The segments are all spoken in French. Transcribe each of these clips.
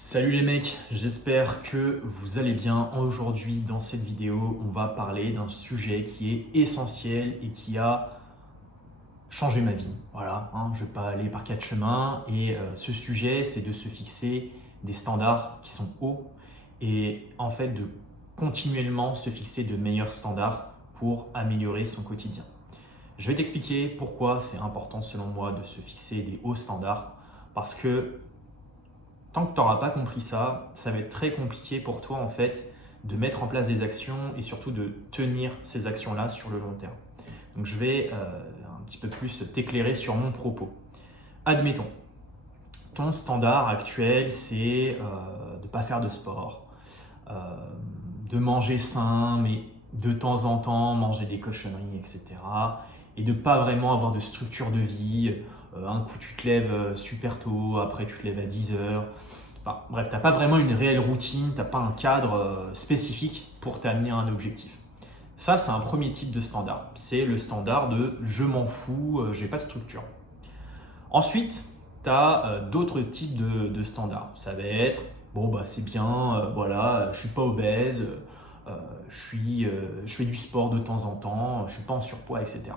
Salut les mecs, j'espère que vous allez bien. Aujourd'hui, dans cette vidéo, on va parler d'un sujet qui est essentiel et qui a changé ma vie. Voilà, je ne vais pas aller par quatre chemins. Et ce sujet, c'est de se fixer des standards qui sont hauts et en fait de continuellement se fixer de meilleurs standards pour améliorer son quotidien. Je vais t'expliquer pourquoi c'est important selon moi de se fixer des hauts standards parce que tant que tu n'auras pas compris ça, ça va être très compliqué pour toi en fait de mettre en place des actions et surtout de tenir ces actions-là sur le long terme. Donc je vais un petit peu plus t'éclairer sur mon propos. Admettons, ton standard actuel c'est de ne pas faire de sport, de manger sain mais de temps en temps manger des cochonneries, etc. Et de ne pas vraiment avoir de structure de vie. Un coup tu te lèves super tôt, après tu te lèves à 10 heures. Enfin, bref, tu n'as pas vraiment une réelle routine, tu n'as pas un cadre spécifique pour t'amener à un objectif. Ça, c'est un premier type de standard. C'est le standard de je m'en fous, j'ai pas de structure. Ensuite, tu as d'autres types de standards. Ça va être, bon, bah, c'est bien, voilà, je suis pas obèse, je fais du sport de temps en temps, je suis pas en surpoids, etc.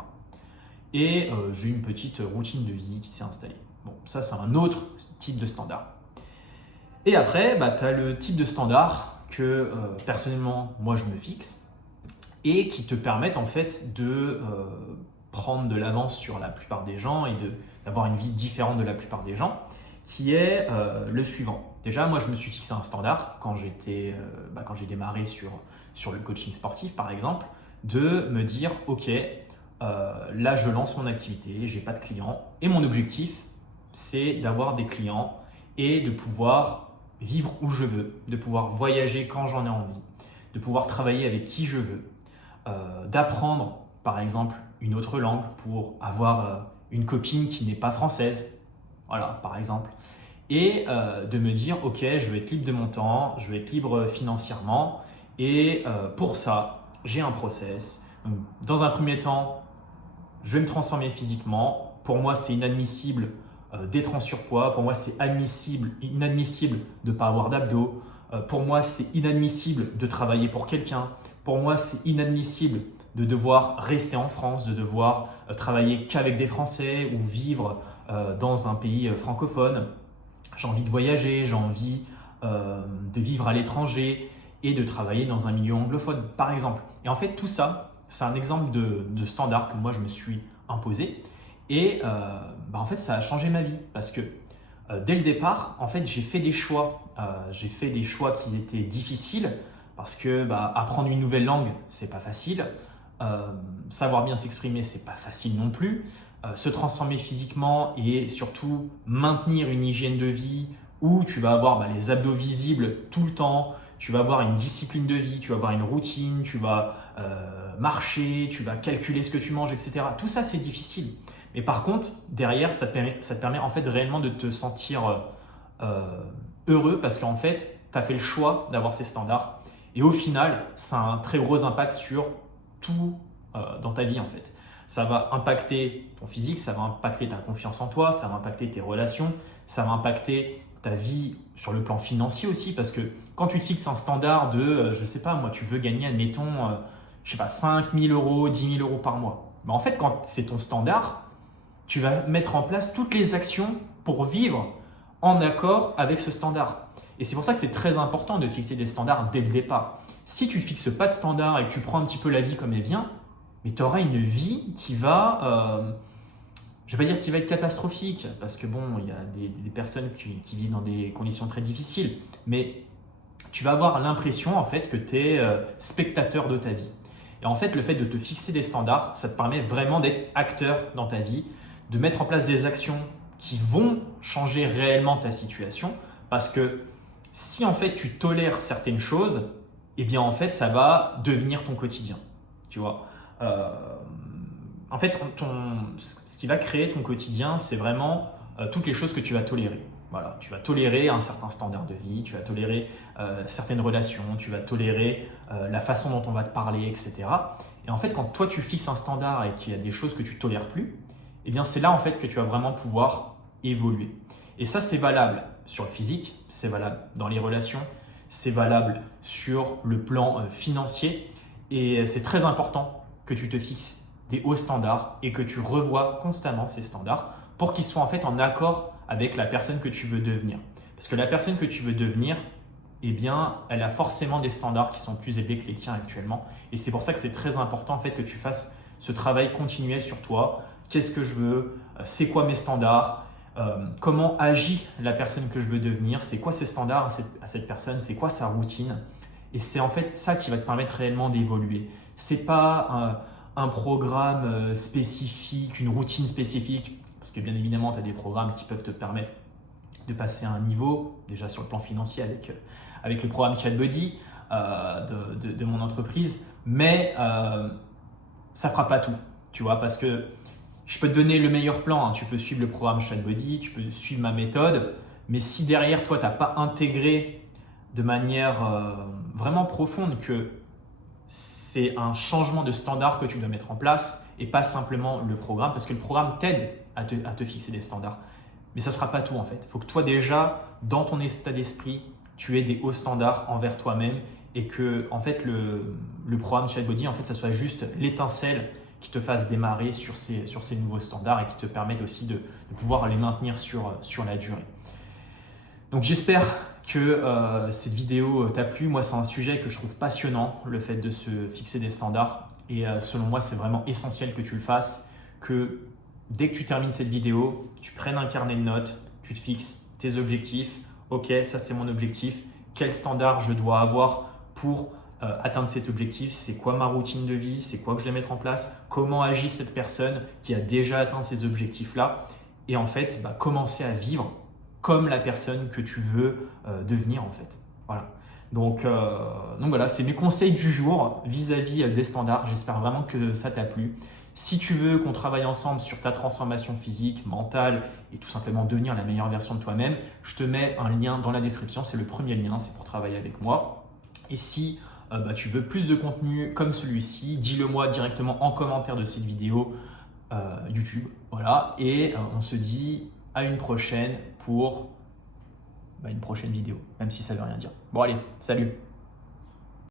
Et j'ai une petite routine de vie qui s'est installée. Bon, ça, c'est un autre type de standard. Et après, tu as le type de standard que personnellement, moi, je me fixe et qui te permettent en fait de prendre de l'avance sur la plupart des gens et d'avoir une vie différente de la plupart des gens, qui est le suivant. Déjà, moi, je me suis fixé un standard quand j'ai démarré sur le coaching sportif, par exemple, de me dire, OK, là, je lance mon activité, j'ai pas de clients et mon objectif, c'est d'avoir des clients et de pouvoir vivre où je veux, de pouvoir voyager quand j'en ai envie, de pouvoir travailler avec qui je veux, d'apprendre par exemple une autre langue pour avoir une copine qui n'est pas française, voilà par exemple, et de me dire ok, je vais être libre de mon temps, je vais être libre financièrement et pour ça j'ai un process. Donc, dans un premier temps, je vais me transformer physiquement. Pour moi, c'est inadmissible d'être en surpoids. Pour moi, c'est inadmissible de ne pas avoir d'abdos. Pour moi, c'est inadmissible de travailler pour quelqu'un. Pour moi, c'est inadmissible de devoir rester en France, de devoir travailler qu'avec des Français ou vivre dans un pays francophone. J'ai envie de voyager, j'ai envie de vivre à l'étranger et de travailler dans un milieu anglophone, par exemple. Et en fait, tout ça, c'est un exemple de standard que moi, je me suis imposé. Et en fait, ça a changé ma vie parce que dès le départ, en fait, j'ai fait des choix. J'ai fait des choix qui étaient difficiles parce que apprendre une nouvelle langue, c'est pas facile. Savoir bien s'exprimer, c'est pas facile non plus. Se transformer physiquement et surtout maintenir une hygiène de vie où tu vas avoir les abdos visibles tout le temps, tu vas avoir une discipline de vie, tu vas avoir une routine, tu vas marcher, tu vas calculer ce que tu manges, etc. Tout ça, c'est difficile. Mais par contre, derrière, ça te permet en fait réellement de te sentir heureux parce qu'en fait, tu as fait le choix d'avoir ces standards. Et au final, ça a un très gros impact sur tout dans ta vie en fait. Ça va impacter ton physique, ça va impacter ta confiance en toi, ça va impacter tes relations, ça va impacter ta vie sur le plan financier aussi parce que quand tu te fixes un standard de, je sais pas moi, tu veux gagner, admettons, 5 000 euros, 10 000 euros par mois. En fait, quand c'est ton standard, tu vas mettre en place toutes les actions pour vivre en accord avec ce standard. Et c'est pour ça que c'est très important de fixer des standards dès le départ. Si tu ne fixes pas de standard et que tu prends un petit peu la vie comme elle vient, mais tu auras une vie qui va, je ne vais pas dire qu'il va être catastrophique, parce que bon, il y a des personnes qui vivent dans des conditions très difficiles, mais tu vas avoir l'impression en fait que tu es spectateur de ta vie. Et en fait, le fait de te fixer des standards, ça te permet vraiment d'être acteur dans ta vie, de mettre en place des actions qui vont changer réellement ta situation, parce que si en fait tu tolères certaines choses, eh bien en fait ça va devenir ton quotidien, tu vois. En fait, ce qui va créer ton quotidien, c'est vraiment toutes les choses que tu vas tolérer. Voilà, tu vas tolérer un certain standard de vie, tu vas tolérer certaines relations, tu vas tolérer la façon dont on va te parler, etc. Et en fait, quand toi tu fixes un standard et qu'il y a des choses que tu tolères plus, eh bien c'est là en fait que tu vas vraiment pouvoir évoluer. Et ça, c'est valable sur le physique, c'est valable dans les relations, c'est valable sur le plan financier. Et c'est très important que tu te fixes des hauts standards et que tu revoies constamment ces standards pour qu'ils soient en fait en accord avec la personne que tu veux devenir. Parce que la personne que tu veux devenir, eh bien, elle a forcément des standards qui sont plus élevés que les tiens actuellement. Et c'est pour ça que c'est très important en fait que tu fasses ce travail continuel sur toi. Qu'est-ce que je veux? C'est quoi mes standards? Comment agit la personne que je veux devenir? C'est quoi ses standards à cette personne? C'est quoi sa routine? Et c'est en fait ça qui va te permettre réellement d'évoluer. C'est pas un programme spécifique, une routine spécifique, parce que bien évidemment, tu as des programmes qui peuvent te permettre de passer à un niveau, déjà sur le plan financier avec le programme ChatBuddy de mon entreprise, mais ça ne fera pas tout, tu vois, parce que je peux te donner le meilleur plan, hein. Tu peux suivre le programme ChatBuddy, tu peux suivre ma méthode, mais si derrière toi, tu n'as pas intégré de manière vraiment profonde que c'est un changement de standard que tu dois mettre en place et pas simplement le programme, parce que le programme t'aide à te fixer des standards. Mais ça ne sera pas tout en fait. Il faut que toi déjà, dans ton état d'esprit, tu aies des hauts standards envers toi-même et que en fait, le programme ChatBuddy, en fait, ça soit juste l'étincelle qui te fasse démarrer sur ces nouveaux standards et qui te permettent aussi de pouvoir les maintenir sur la durée. Donc j'espère que cette vidéo t'a plu. Moi, c'est un sujet que je trouve passionnant, le fait de se fixer des standards. Et selon moi, c'est vraiment essentiel que tu le fasses, que dès que tu termines cette vidéo, tu prennes un carnet de notes, tu te fixes tes objectifs. Ok, ça c'est mon objectif. Quel standard je dois avoir pour atteindre cet objectif? C'est quoi ma routine de vie? C'est quoi que je vais mettre en place? Comment agit cette personne qui a déjà atteint ces objectifs-là? Et en fait, commencer à vivre comme la personne que tu veux devenir en fait. Voilà. Donc voilà, c'est mes conseils du jour vis-à-vis des standards. J'espère vraiment que ça t'a plu. Si tu veux qu'on travaille ensemble sur ta transformation physique, mentale et tout simplement devenir la meilleure version de toi-même, je te mets un lien dans la description. C'est le premier lien, c'est pour travailler avec moi. Et si tu veux plus de contenu comme celui-ci, dis-le moi directement en commentaire de cette vidéo YouTube. Voilà. Et on se dit à une prochaine pour une prochaine vidéo, même si ça ne veut rien dire. Bon allez, salut!